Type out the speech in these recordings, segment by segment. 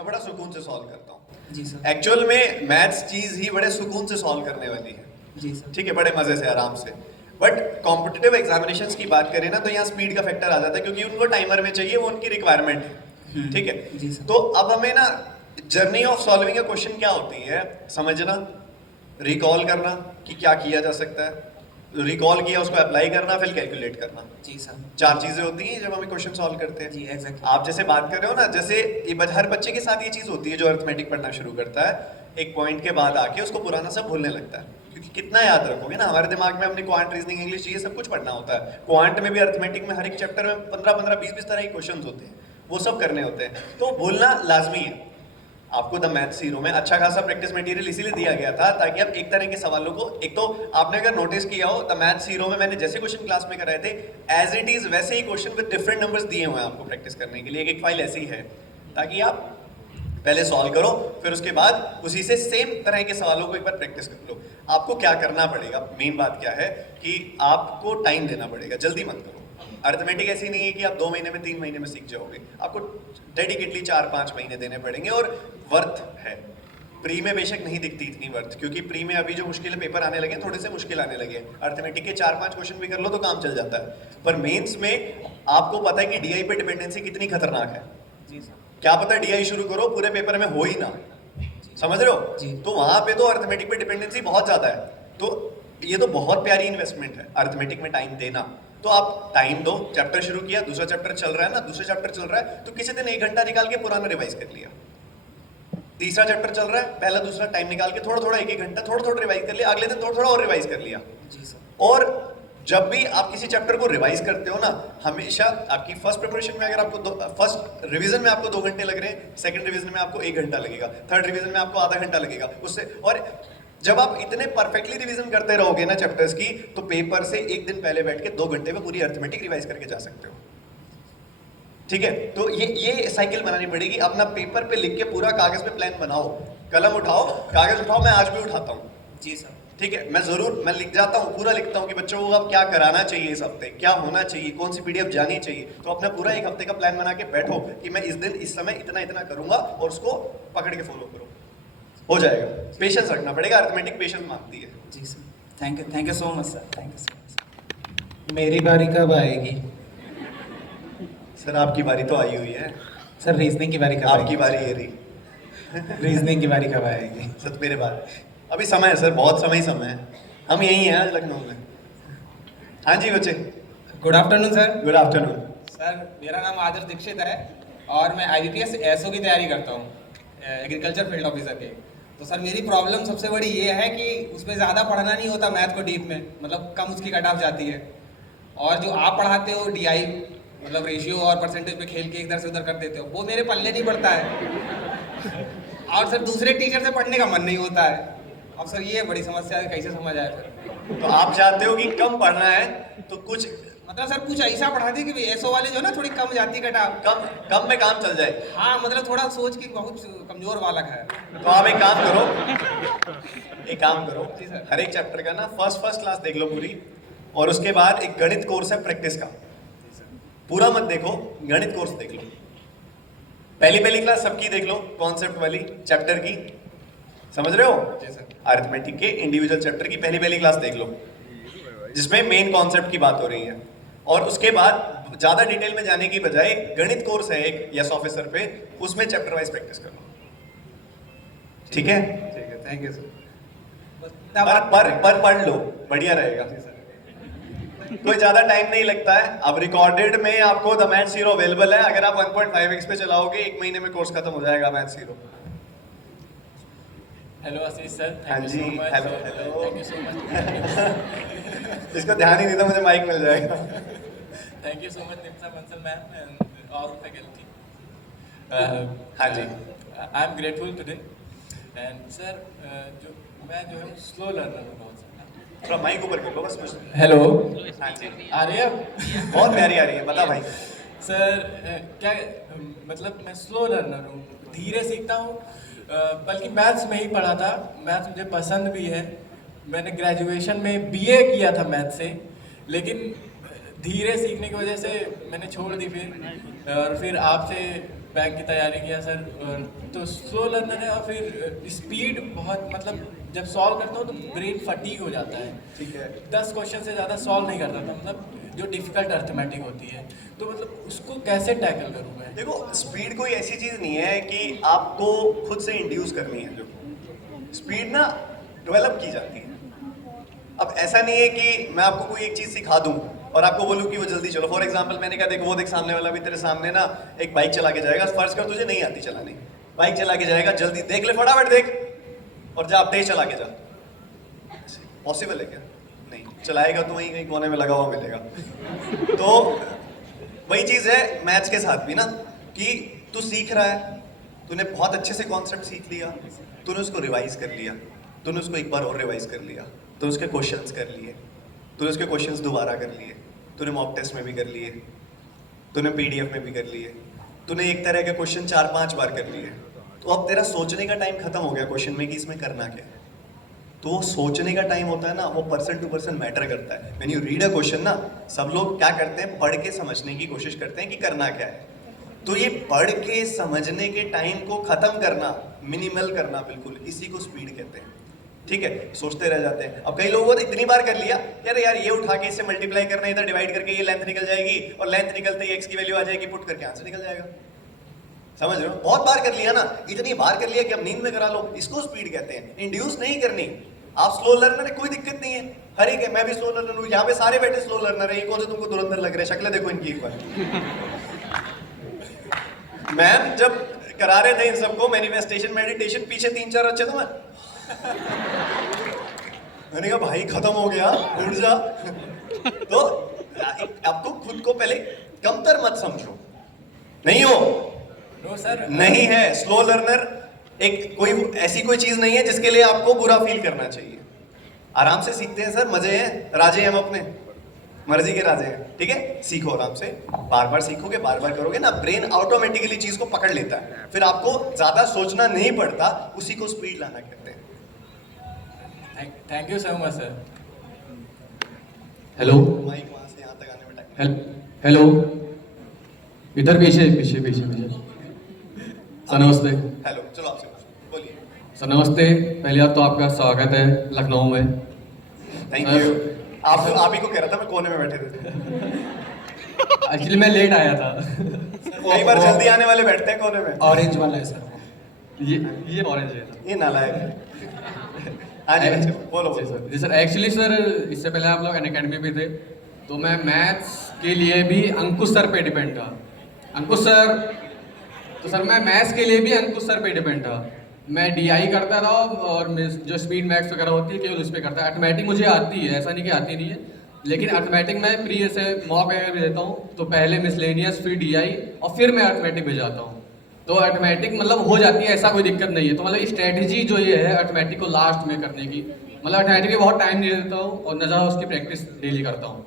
मैं बड़ा सुकून से सॉल्व करता हूँ। जी सर। एक्चुअल में मैथ्स चीज ही बड़े सुकून से सॉल्व करने वाली है। जी सर। ठीक है, बड़े मजे से, आराम से। बट कॉम्पिटिटिव एग्जामिनेशंस की बात करें ना, तो यहाँ स्पीड का फैक्टर आ जाता है, क्योंकि उनको टाइमर में चाहिए, वो उनकी रिक्वायरमेंट है। ठीक है, जी सर। तो अब हमें ना journey of solving A question क्या होती है, समझना, रिकॉल करना कि क्या किया जा सकता है, रिकॉल किया उसको अप्लाई करना, फिर कैलकुलेट करना। जी सर। 4 चीजें होती हैं जब हमें क्वेश्चन सॉल्व करते हैं। जी एग्जैक्टली। आप जैसे बात कर रहे हो ना, जैसे हर बच्चे के साथ ये चीज होती है जो अर्थमेटिक पढ़ना शुरू करता है, एक पॉइंट के बाद आके उसको पुराना सब भूलने लगता है, क्योंकि कितना याद रखोगे ना। हमारे दिमाग में अपनी क्वांट, रीजनिंग, इंग्लिश, ये सब कुछ पढ़ना होता है। क्वांट में भी, अर्थमेटिक में, हर एक चैप्टर में 15-15, 20-20 तरह के क्वेश्चन होते हैं, वो सब करने होते हैं, तो भूलना लाजमी है। आपको द मैथ्स हीरो में अच्छा खासा प्रैक्टिस मटेरियल इसीलिए दिया गया था, ताकि आप एक तरह के सवालों को, एक तो आपने अगर नोटिस किया हो, द मैथ्स हीरो में मैंने जैसे क्वेश्चन क्लास में कराए थे, एज इट इज वैसे ही क्वेश्चन विद डिफरेंट नंबर्स दिए हुए हैं आपको प्रैक्टिस करने के लिए। एक फाइल ऐसी है, ताकि आप पहले सॉल्व करो, फिर उसके बाद उसी से सेम तरह के सवालों को एक बार प्रैक्टिस कर लो। आपको क्या करना पड़ेगा, मेन बात क्या है कि आपको टाइम देना पड़ेगा, जल्दी मत करो। अर्थमेटिक ऐसी नहीं है कि आप 2 महीने में, 3 महीने में सीख जाओगे। आपको डेडिकेटली 4-5 महीने देने पड़ेंगे, और वर्थ है। प्री में बेशक नहीं दिखती इतनी वर्थ, क्योंकि प्री में अभी जो मुश्किल पेपर आने लगे, थोड़े से मुश्किल आने लगे। अर्थमेटिक के 4-5 क्वेश्चन भी कर लो तो काम चल जाता है। पर मेंस में आपको पता है कि डीआई पे डिपेंडेंसी कितनी खतरनाक है। जी सर। क्या पता डीआई शुरू करो, पूरे पेपर में हो ही ना, समझ रहे हो? जी। तो वहां पे तो अर्थमेटिक पे डिपेंडेंसी बहुत ज्यादा है। तो ये तो बहुत प्यारी इन्वेस्टमेंट है, अर्थमेटिक में टाइम देना। तो आप टाइम दो, चैप्टर शुरू किया, दूसरा चैप्टर चल रहा है ना, दूसरा चैप्टर चल रहा है, तो किसी दिन 1 घंटा निकाल के पुराना रिवाइज कर लिया। तीसरा चैप्टर चल रहा है, पहला दूसरा टाइम निकाल के थोड़ा थोड़ा, 1-1 घंटा थोड़ा थोड़ा रिवाइज कर लिया, अगले दिन थोड़ा थोड़ा और रिवाइज कर लिया। जी सर। और जब भी आप किसी चैप्टर को रिवाइज करते हो ना, हमेशा आपकी फर्स्ट प्रिपरेशन में अगर आपको फर्स्ट रिवीजन में आपको 2 घंटे लग रहे हैं, सेकंड रिवीजन में आपको 1 घंटा लगेगा, थर्ड रिवीजन में आपको आधा घंटा लगेगा उससे। और जब आप इतने परफेक्टली रिवीजन करते रहोगे ना चैप्टर्स की, तो पेपर से 1 दिन पहले बैठ के 2 घंटे में पूरी अर्थमेटिक रिवाइज करके जा सकते हो। ठीक है, तो ये साइकिल बनानी पड़ेगी। अपना पेपर पे लिख के पूरा कागज पे प्लान बनाओ, कलम उठाओ, कागज उठाओ। मैं आज भी उठाता हूँ। जी सर। ठीक है, मैं लिख जाता हूँ, पूरा लिखता हूँ कि बच्चों को अब क्या कराना चाहिए इस हफ्ते, क्या होना चाहिए, कौन सी पीडीएफ जानी चाहिए। तो अपना पूरा 1 हफ्ते का प्लान बना के बैठो कि मैं इस दिन इस समय इतना इतना करूंगा, और उसको पकड़ के फॉलो करो, हो जाएगा। पेशेंस रखना पड़ेगा, अर्थमेटिक पेशेंस मांगती है। जी sir. Thank you so much sir. Thank you so much. मेरी बारी कब आएगी? सर आपकी बारी तो आई हुई है। सर रीजनिंग की बारी कब आपकी आएगी? बारी ये रही। रीजनिंग की बारी कब आएगी? सर मेरे बात, अभी समय है सर, बहुत समय है। हम यही हैं आज लखनऊ में। हाँ जी बच्चे, good afternoon sir. Good afternoon. Sir मेरा नाम आदर्श दीक्षित है और मैं IBPS एसओ की तैयारी करता हूँ, एग्रीकल्चर फील्ड ऑफिसर के। तो सर मेरी प्रॉब्लम सबसे बड़ी ये है कि उसमें ज़्यादा पढ़ना नहीं होता मैथ को डीप में, मतलब कम उसकी कट ऑफ जाती है। और जो आप पढ़ाते हो DI, मतलब रेशियो और परसेंटेज पे खेल के इधर से उधर कर देते हो, वो मेरे पल्ले नहीं पड़ता है। और सर दूसरे टीचर से पढ़ने का मन नहीं होता है। अब सर ये बड़ी समस्या है, कैसे समझ आए फिर? तो आप चाहते हो कि कम पढ़ना है, तो कुछ मतलब सर कुछ ऐसा पढ़ा दे कि एसओ वाले जो ना थोड़ी कम जाती कटा। कम में काम चल जाए। हाँ मतलब थोड़ा सोच के बहुत कमजोर बालक है। तो आप एक काम करो, जी सर। हर एक चैप्टर का ना फर्स्ट क्लास देख लो पूरी, और उसके बाद एक गणित कोर्स है प्रैक्टिस का, पूरा मत देखो, गणित कोर्स देख लो। पहली क्लास सबकी देख लो, कॉन्सेप्ट वाली चैप्टर की, समझ रहे हो? जी सर। अरिथमेटिक के इंडिविजुअल चैप्टर की पहली क्लास देख लो, जिसमें मेन कॉन्सेप्ट की बात हो रही है। और उसके बाद ज्यादा डिटेल में जाने की बजाय गणित कोर्स है एक यस ऑफिसर पे, उसमें चैप्टर वाइज प्रैक्टिस कर लो। ठीक है, ठीक है, थैंक यू सर। पर पढ़ लो, बढ़िया रहेगा। कोई ज्यादा टाइम नहीं लगता है। अब रिकॉर्डेड में आपको द मैथ्स हीरो अवेलेबल है, अगर आप 1.5x पे चलाओगे 1 महीने में कोर्स खत्म हो जाएगा maths hero. Hello Ashish sir, हाँ थैंक यू जी, so much. Hello. Thank you so much. इसको ध्यान ही नहीं था, मुझे माइक मिल जाएगा। Thank you so much Nimsa Bansal ma'am and all faculty. हाँ जी। I am grateful today and sir, मैं जो है स्लो लर्नर हूँ बहुत ज़्यादा। थोड़ा माइक ऊपर कर लो बस कुछ। हेलो। हाँ जी, आ रही है अब? बहुत प्यारी आ रही है, बता भाई। सर क्या मतलब मैं स्लो लर्नर हूँ, धीरे सीखता हूँ। बल्कि मैथ्स में ही पढ़ा था, मैथ्स मुझे पसंद भी है। मैंने ग्रेजुएशन में BA किया था मैथ्स से, लेकिन धीरे सीखने की वजह से मैंने छोड़ दी फिर। और फिर आपसे बैंक की तैयारी किया सर, तो स्लो लर्नर है और फिर स्पीड बहुत, मतलब जब सॉल्व करता हूँ तो ब्रेन फटीग हो जाता है। ठीक है। 10 क्वेश्चन से ज़्यादा सॉल्व नहीं करता था, मतलब जो डिफ़िकल्ट अर्थमेटिक होती है, तो मतलब उसको कैसे टैकल करूँ मैं? देखो, स्पीड कोई ऐसी चीज नहीं है कि आपको खुद से इंड्यूस करनी है। जो स्पीड ना डेवलप की जाती है। अब ऐसा नहीं है कि मैं आपको कोई एक चीज सिखा दूं और आपको बोलूं कि वो जल्दी चलो। फॉर एग्जांपल मैंने कहा देखो वो देख सामने वाला भी तेरे सामने ना एक बाइक चला के जाएगा, फर्ज कर तुझे नहीं आती चलानी, बाइक चला के जाएगा, जल्दी देख ले, फटाफट देख और जा, तेज चला के जा। पॉसिबल है क्या? नहीं। चलाएगा तो वहीं कहीं कोने में लगा हुआ मिलेगा। तो वही चीज है मैथ्स के साथ भी ना, कि तू सीख रहा है, तूने बहुत अच्छे से कॉन्सेप्ट सीख लिया, तूने उसको रिवाइज कर लिया, तूने उसको एक बार और रिवाइज कर लिया, तूने उसके क्वेश्चंस कर लिए, तूने उसके क्वेश्चंस दोबारा कर लिए, तूने मॉक टेस्ट में भी कर लिए, तूने पीडीएफ में भी कर लिए, तूने एक तरह के क्वेश्चन 4-5 बार कर लिए, तो अब तेरा सोचने का टाइम खत्म हो गया क्वेश्चन में कि इसमें करना क्या है। तो वो सोचने का टाइम होता है ना, वो पर्सन टू पर्सन मैटर करता है। When you read a question ना, सब लोग क्या करते हैं, पढ़ के समझने की कोशिश करते हैं कि करना क्या है। तो ये पढ़ के समझने के टाइम को खत्म करना, मिनिमल करना, बिल्कुल इसी को स्पीड कहते हैं। ठीक है, सोचते रह जाते हैं। अब कई लोगों ने इतनी बार कर लिया, यार ये उठा के इससे मल्टीप्लाई करना, इधर डिवाइड करके ये लेंथ निकल जाएगी और लेंथ निकलते ही एक्स की वैल्यू आ जाएगी, पुट करके आंसर निकल जाएगा। समझ रहे हो? बहुत बार कर लिया ना, इतनी बार कर लिया कि अब नींद में करा लो, इसको स्पीड कहते हैं। इंड्यूस नहीं करनी। आप स्लो लर्नर है, कोई दिक्कत नहीं है, हर एक है, मैं भी स्लो लर्नर हूँ, यहाँ पे सारे बैठे स्लो लर्नर है। ये कौन से तुमको धुरंधर लग रहे हैं? शक्लें देखो इनकी एक बार। मैम जब करा रहे थे इन सबको मैनिफेस्टेशन मेडिटेशन, पीछे 3-4 अच्छे तो मैंने कहा भाई खत्म हो गया, उठ जा। तो आपको खुद को पहले कमतर मत समझो। नहीं हो, नो सर, नहीं है। स्लो लर्नर एक कोई ऐसी कोई चीज नहीं है जिसके लिए आपको बुरा फील करना चाहिए। आराम से सीखते हैं सर, मजे हैं, राजे हम अपने मर्जी के राजे हैं। ठीक है, सीखो आराम से, बार बार सीखोगे, बार बार करोगे ना, ब्रेन ऑटोमेटिकली चीज को पकड़ लेता है, फिर आपको ज्यादा सोचना नहीं पड़ता। उसी को स्पीड लाना कहते हैं। Thank you so much sir. Hello mike वहां से यहाँ तक आने में टाइम। हेलो, इधर पीछे पीछे पीछे पीछे। सर नमस्ते। हेलो, चलो आपसे बोलिए। सर नमस्ते, पहली बात तो आपका स्वागत है लखनऊ में। Thank you. आप ही को कह रहा था, मैं कोने में बैठे थे। एक्चुअली मैं लेट आया था। कई बार जल्दी आने वाले बैठते हैं कोने में। ऑरेंज वाला है सर। ये ऑरेंज है सर। ये नालायक है। हाँ जी बच्चे, बोलो जी बोलो। सर, जी सर। एक्चुअली सर इससे पहले आप लोग अनअकैडमी पे थे, तो मैं मैथ्स के लिए भी अंकुश सर पे डिपेंड था। अंकुश सर, तो सर मैं मैथ्स के लिए भी अंकुश सर पे डिपेंड था। मैं डीआई करता रहा और जो स्पीड मैथ्स वगैरह होती है केवल उस पर करता है। अर्थमेटिक मुझे आती है, ऐसा नहीं कि आती नहीं है, लेकिन अर्थमेटिक मैं प्री ऐसे मॉक वगैरह भी देता हूँ, तो पहले मिसलेनियस, फिर डीआई और फिर मैं अर्थमेटिक में जाता हूँ। तो अर्थमेटिक मतलब हो जाती है, ऐसा कोई दिक्कत नहीं है। तो मतलब स्ट्रेटजी जो ये है अर्थमेटिक को लास्ट में करने की, मतलब अर्थमेटिक में बहुत टाइम दे देता हूँ और न ज़्यादा उसकी प्रैक्टिस डेली करता हूँ।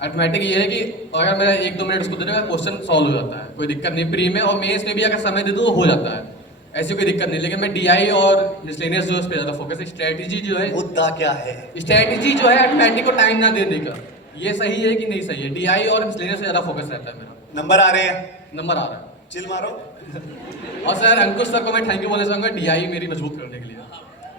अर्थमेटिक ये है कि अगर मेरा 1-2 मिनट उसको देने का क्वेश्चन सॉल्व हो जाता है, कोई दिक्कत नहीं। प्री में और मेंस में भी अगर समय दे दूँ तो हो जाता है, ऐसी कोई दिक्कत नहीं। लेकिन मैं डीआई और मिसलेनियस जो है उस पर ज़्यादा फोकस है। स्ट्रेटजी जो है, मुद्दा क्या है? स्ट्रेटजी जो है अर्थमेटिक को टाइम ना देने का, ये सही है कि नहीं सही है? डीआई और मिसलेनियस से ज़्यादा फोकस रहता है मेरा। नंबर आ रहे हैं, नंबर आ रहा है। चिल मारो। और सर अंकुश सर को मैं थैंक यू बोलना चाहूँगा डीआई मेरी मजबूत करने के लिए।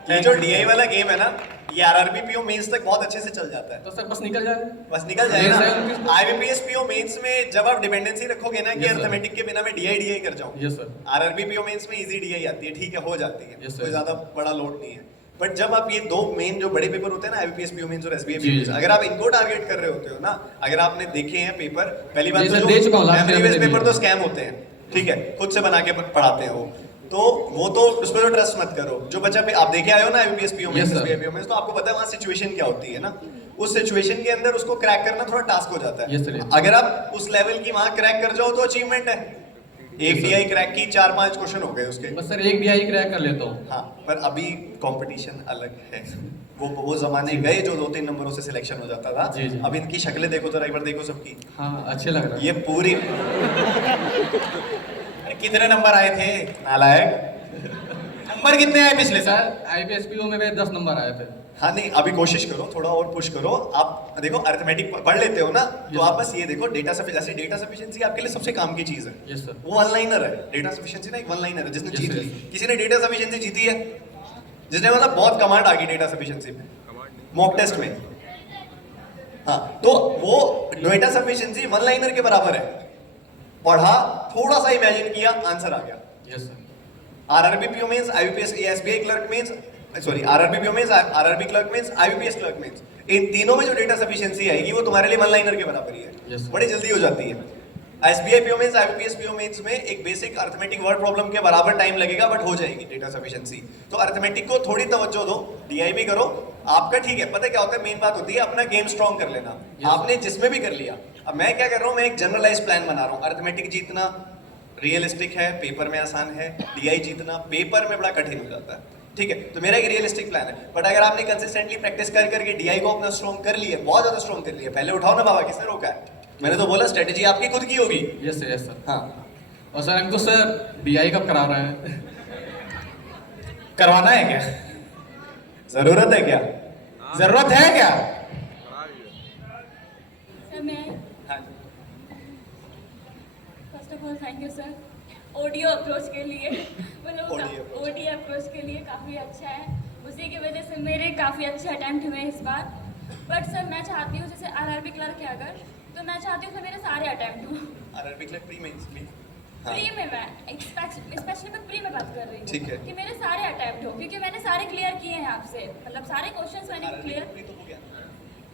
ये जो डीआई वाला गेम है ना, ये आरआरबी पीओ मेंस तक बहुत अच्छे से चल जाता है। तो सर बस निकल जाए। बस निकल Mains है जाएगा। उनकी- आईबीपीएस पीओ मेंस में जब आप डिपेंडेंसी रखोगे ना कि Yes, sir. अर्थमेटिक के बिना मैं डीआई कर जाऊं, yes sir. RRB PO mains में इजी डीआई आती है, ठीक है, हो जाती है, Yes, sir. कोई ज्यादा बड़ा लोड नहीं है। बट जब आप ये दो मेन जो बड़े पेपर होते हैं ना, आईबीपीएस पीओ मेंस और एसबीआई जी, मेंस, जी। अगर आप इनको टारगेट कर रहे होते हो ना, अगर आपने देखे हैं पेपर, पहली बात जी, तो सर, दे चुका हूं, last मेमोरी year बेस्ड मैंने पेपर दिया। तो स्कैम होते हैं, ठीक है, खुद से बना के पढ़ाते हैं वो तो उस पर तो ट्रस्ट मत करो। जो बच्चा पे आप देखे आए हो ना IBPS PO Yes, mains, sir. SBI PO mains, तो आपको पता है वहां सिचुएशन क्या होती है ना, उस सिचुएशन के अंदर उसको क्रैक करना थोड़ा टास्क हो जाता है। Yes, sir, yes. अगर आप उस लेवल की वहां क्रैक कर जाओ तो अचीवमेंट है। एक sir. डीआई क्रैक की 4-5 क्वेश्चन हो गए उसके। बस सर एक डीआई क्रैक कर लेता हूँ। हाँ, पर अभी कंपटीशन अलग है। वो जमाने गए जो 2-3 नंबरों से सिलेक्शन हो जाता था। जी, जी। अब इनकी शक्लें देखो जरा, एक बार देखो सबकी, हाँ अच्छे लग रहा है। ये पूरी कितने नंबर आए थे? नालायक। नंबर कितने आए पिछले साल? सर आईपीएसपीओ में मेरे 10 नंबर आए थे। हाँ नहीं, अभी कोशिश करो, थोड़ा और पुश करो। आप देखो अर्थमेटिक पढ़ लेते हो ना, तो Yes, आप बस ये देखो डेटा सफिशिएंसी, डेटा सफिशिएंसी आपके लिए सबसे काम की चीज है। Yes, sir. वो वन लाइनर है, डेटा सफिशिएंसी ना एक वन लाइनर है जिसने Yes, जीत yes. ली। किसी ने डेटा सफिशिएंसी जीती है, जिसने मतलब बहुत कमांड आ गई डेटा सफिशिएंसी में, मॉक टेस्ट में। हाँ, तो वो डेटा सफिशिएंसी वन लाइनर के बराबर है। पढ़ा, थोड़ा सा इमेजिन किया, आंसर आ गया। Yes sir. RRB PO means IBPS SBI clerk means sorry RRB PO means RRB clerk means IBPS clerk means इन तीनों में जो डेटा सफिशिएंसी आएगी वो तुम्हारे लिए वन लाइनर के बराबर ही है। Yes, sir. बड़ी जल्दी हो जाती है। SBI PO means IBPS PO means में एक बेसिक अर्थमेटिक वर्ड प्रॉब्लम के बराबर टाइम लगेगा बट हो जाएगी डेटा सफिशिएंसी। तो अर्थमेटिक को थोड़ी तवज्जो दो, डीआई भी करो आपका, ठीक है। पता है क्या होता है, मेन बात होती है अपना गेम स्ट्रॉन्ग कर लेना। आपने जिसमें भी कर लिया, अब मैं क्या कर रहा हूँ, मैं एक जनरलाइज प्लान बना रहा हूँ। अर्थमेटिक जीतना रियलिस्टिक है, पेपर में आसान है। डीआई जीतना पेपर में बड़ा कठिन हो जाता है, ठीक है। तो मेरा एक रियलिस्टिक प्लान है। बट अगर आपने कंसिस्टेंटली प्रैक्टिस कर करके डीआई को अपना स्ट्रॉन्ग कर लिया, बहुत ज्यादा स्ट्रॉन्ग कर लिया, पहले उठाओ ना बाबा, किसने रोका है? मैंने तो बोला स्ट्रेटेजी आपकी खुद की होगी। Yes sir, yes sir. हाँ, और सर अंकुश सर डीआई कब करा रहे हैं? करवाना है क्या? जरूरत है क्या? जरूरत है क्या? सर मैं हाँ, first of all thank you sir audio approach के लिए। Audio approach. ऑडियो अप्रोच के लिए काफ़ी अच्छा है, उसी की वजह से मेरे काफ़ी अच्छे अटैम्प्ट हुए इस बार। बट सर मैं चाहती हूँ जैसे आरआरबी क्लर्क है अगर, तो मैं चाहती हूँ कि मेरे सारे अटैम्प्ट हों। आरआरबी क्लर्क प्री मेंस में। हाँ, प्री में मैं स्पेशली मैं प्री में बात कर रही हूँ, ठीक है। कि मेरे सारे अटैम्प्ट हो, क्योंकि मैंने सारे क्लियर किए हैं आपसे, मतलब सारे क्वेश्चंस मैंने RRB क्लियर। प्री तो हो गया।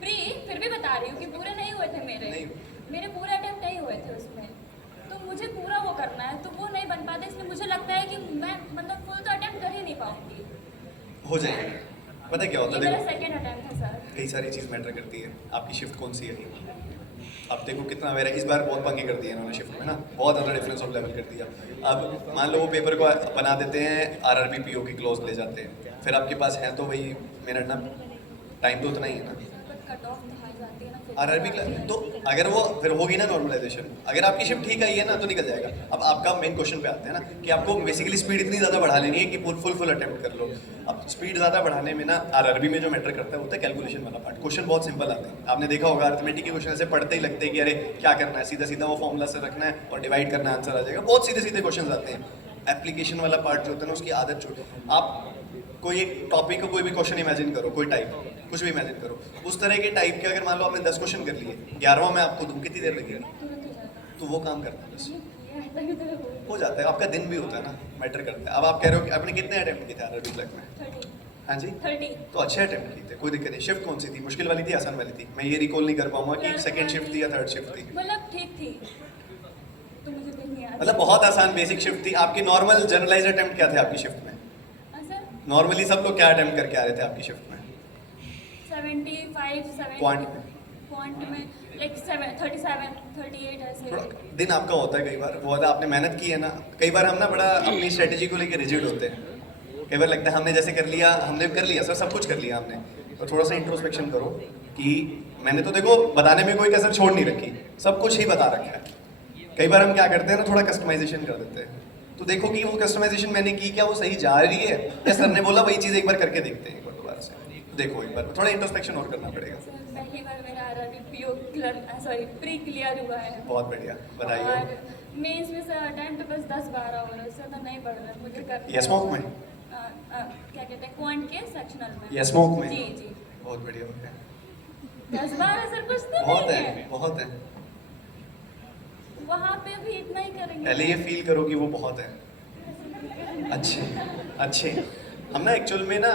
प्री फिर भी बता रही हूँ कि पूरे नहीं हुए थे मेरे, नहीं। मेरे पूरे अटेम्प्ट नहीं हुए थे उसमें, तो मुझे पूरा वो करना है, तो वो नहीं बन पाता, इसलिए मुझे लगता है कि मैं मतलब फुल तो अटेम्प्ट कर ही नहीं पाऊंगी। हो जाएगी। पता है क्या होता ये है, मेरा देखो सेकंड अटेम्प्ट है सर। कई सारी चीज़ मैटर करती है। आपकी शिफ्ट कौन सी है? अब देखो कितना मेरा इस बार बहुत पंगे कर दिए इन्होंने शिफ्ट में ना, बहुत ज़्यादा डिफरेंस ऑफ लेवल कर दिया। अब मान लो वो पेपर को बना देते हैं, आरआरबी पीओ की क्लोज ले जाते हैं, फिर आपके पास है तो वही मिनट ना, टाइम तो उतना ही है ना। कट ऑफ हाई जाती है ना फिर। आरआरबी तो अगर वो फिर होगी ना नॉर्मलाइजेशन, अगर आपकी शिफ्ट ठीक आई है ना तो निकल जाएगा। अब आपका मेन क्वेश्चन पे आते हैं ना कि आपको बेसिकली स्पीड इतनी ज़्यादा बढ़ा लेनी है कि फुल अटेम्प्ट कर लो। अब स्पीड ज़्यादा बढ़ाने में ना आरआरबी में जो मैटर करता है होता है कैलकुलेशन वाला पार्ट। क्वेश्चन बहुत सिंपल आते हैं, आपने देखा होगा अर्थमेटिक के क्वेश्चन ऐसे पढ़ते ही लगते हैं कि अरे क्या करना है, सीधा सीधा वो फॉर्मूला से रखना है और डिवाइड करना है, आंसर आ जाएगा। बहुत सीधे सीधे क्वेश्चन आते हैं। एप्लीकेशन वाला पार्ट जो होता है ना उसकी आदत छूट। आप कोई एक टॉपिक का कोई भी क्वेश्चन इमेजिन करो, कोई टाइप कुछ भी इमेजिन करो, उस तरह के टाइप के अगर मान लो आपने 10 क्वेश्चन कर लिए, 11वां मैं आपको दूं, कितनी देर लगेगी? तुरंत हो जाता है। तो वो काम करता है बस, ये तभी तो हो जाता है। आपका दिन भी होता है ना, मैटर करता है। अब आप कह रहे हो कि आपने कितने अटेम्प्ट किए थे आरआरबी क्लर्क में? 30 हाँ जी, 30 तो अच्छे अटेम्प्ट किए थे, कोई दिक्कत नहीं। शिफ्ट कौन सी थी, मुश्किल वाली थी, आसान वाली थी? मैं ये रिकॉल नहीं कर पाऊंगा कि सेकंड शिफ्ट थी या थर्ड शिफ्ट थी। मतलब ठीक थी, तो मुझे दिन नहीं याद। मतलब बहुत आसान बेसिक शिफ्ट थी। आपकी नॉर्मल जनरलाइज अटेम्प्ट क्या थे आपकी शिफ्ट में? हाँ सर नॉर्मली सब लोग क्या अटेम्प्ट करके आ रहे थे आपकी शिफ्ट में? 75 70 Quant में? क्वांट में लाइक 37 38 ऐसे। थोड़ा दिन आपका होता है कई बार, बहुत आपने मेहनत की है ना। कई बार हम ना बड़ा अपनी स्ट्रेटेजी को लेकर रिजिड होते हैं। कई बार लगता है हमने जैसे कर लिया, हमने कर लिया सर, सब कुछ कर लिया हमने। तो थोड़ा सा इंट्रोस्पेक्शन करो कि मैंने तो देखो बताने में कोई कसर छोड़ नहीं रखी, सब कुछ ही बता रखा है। कई बार हम क्या करते हैं ना, थोड़ा कस्टमाइजेशन कर देते हैं। तो देखो कि वो कस्टमाइजेशन मैंने की, क्या वो सही जा रही है, या सर ने बोला वही चीज़ एक बार करके देखते हैं एक बार दोबारा से। देखो एक बार थोड़ा इंट्रोस्पेक्शन और करना पड़ेगा। सर पहली बार मेरा RRB PO clear sorry pre clear हुआ है। बहुत बढ़िया, बधाई हो। और मेंस में सर टाइम पे बस 10-12 हो रहा है, उससे तो नहीं बढ़ रहा है मुझे कर। ये स्मोक में? क्या कहते हैं क्वांट के सेक्शनल में। ये स्मोक में? जी जी बहुत बढ़िया हो गया। 10-12 सर कुछ तो बहुत नहीं है, है, बहुत है। वहाँ पे भी इतना ही करेंगे। पहले ये फील करो कि वो बहुत है। अच्छे अच्छे हम ना एक्चुअल में ना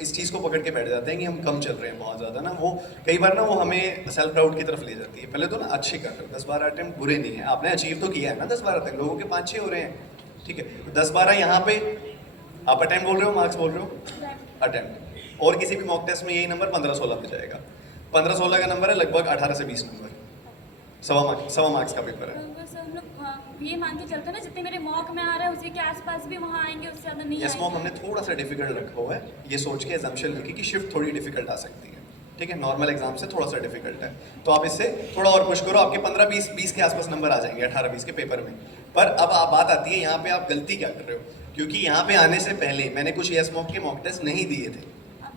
इस चीज़ को पकड़ के बैठ जाते हैं कि हम कम चल रहे हैं बहुत ज़्यादा ना। वो कई बार ना वो हमें सेल्फ डाउट की तरफ ले जाती है। पहले तो ना अच्छे कर रहे हो, 10-12 अटेम्प्ट बुरे नहीं है, आपने अचीव तो किया है ना 10-12 तक। लोगों के 5-6 हो रहे हैं, ठीक है। 10-12 यहाँ पे आप अटेम्प्ट बोल रहे हो, मार्क्स बोल रहे हो, अटेम्प्ट। और किसी भी मॉक टेस्ट में यही नंबर 15-16 पे जाएगा। 15-16 का नंबर है लगभग 18 से 20 नंबर, सवा मार्क्स का पेपर है। तो बस हम लोग ये मान के चलते हैं ना, जितने मेरे मॉक में आ रहे हैं उसी के आसपास भी वहाँ आएंगे, उससे ज़्यादा नहीं यस मॉम आएंगे। हमने थोड़ा सा डिफिकल्ट रखा हुआ है, ये सोच के एग्जाम्पशन लिखी कि शिफ्ट थोड़ी डिफिकल्ट आ सकती है, ठीक है। नॉर्मल एग्जाम से थोड़ा सा डिफिकल्ट है, तो आप इससे थोड़ा और पुश करो, आपके 15-20 के आसपास नंबर आ जाएंगे 18-20 के पेपर में। पर अब बात आती है यहाँ पे आप गलती क्या कर रहे हो, क्योंकि यहाँ पे आने से पहले मैंने कुछ यस मॉक के मॉक टेस्ट नहीं दिए थे।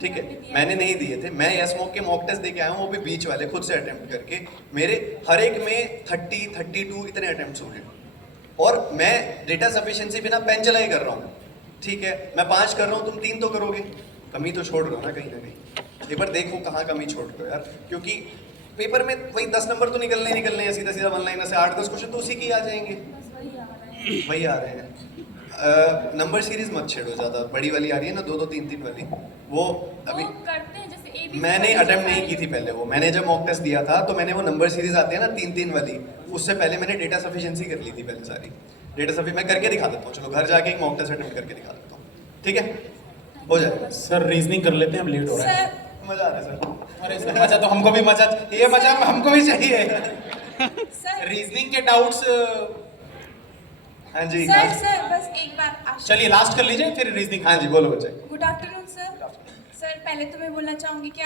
ठीक है, आपने दिया। मैंने नहीं दिए थे, मैं यस मॉक के मॉक टेस्ट दे के आया हूँ, वो भी बीच वाले खुद से अटेम्प्ट करके। मेरे हर एक में 30, 32 इतने अटेम्प्ट्स हो गए, और मैं डेटा सफिशिएंसी बिना पेन चलाए कर रहा हूँ। ठीक है, मैं 5 कर रहा हूँ, तुम 3 तो करोगे, कमी तो छोड़ रहे हो ना कहीं ना कहीं। एक बार देखो कहाँ कमी छोड़ रहे हो यार, क्योंकि पेपर में वही 10 नंबर तो निकलने ही निकलने हैं, सीधा सीधा वन लाइनर से 8-10 क्वेश्चन तो उसी की आ जाएंगे, बस वही आ रहा है। वही आ रहे हैं। नंबर सीरीज मत छेड़ो ज़्यादा, बड़ी वाली आ रही है ना 2-2, 3-3 वाली, वो अभी वो करते हैं जैसे ABC मैंने अटेम्प्ट नहीं की थी पहले वो। मैंने जब मॉक टेस्ट दिया था तो मैंने वो नंबर सीरीज आती है ना 3-3 वाली, उससे पहले मैंने डेटा सफिशिएंसी कर ली थी पहले सारी। डेटा सफी मैं करके दिखा देता हूँ, चलो घर जाके एक मॉक टेस्ट अटेम्प्ट करके दिखा देता हूँ, ठीक है, हो जाएगा। सर रीजनिंग कर लेते हैं, हम लेट हो रहे हैं। सर मजा आ रहा है सर। अरे सर मजा तो हमको भी मजा, ये मजा हमको भी चाहिए। सर रीजनिंग के डाउट्स हाँ जी, सर सर बस एक बार आशा। चलिए लास्ट कर लीजिए, फिर रीजनिंग। हाँ जी, बोलो बच्चे। Good afternoon sir. सर पहले तो मैं बोलना चाहूँगी कि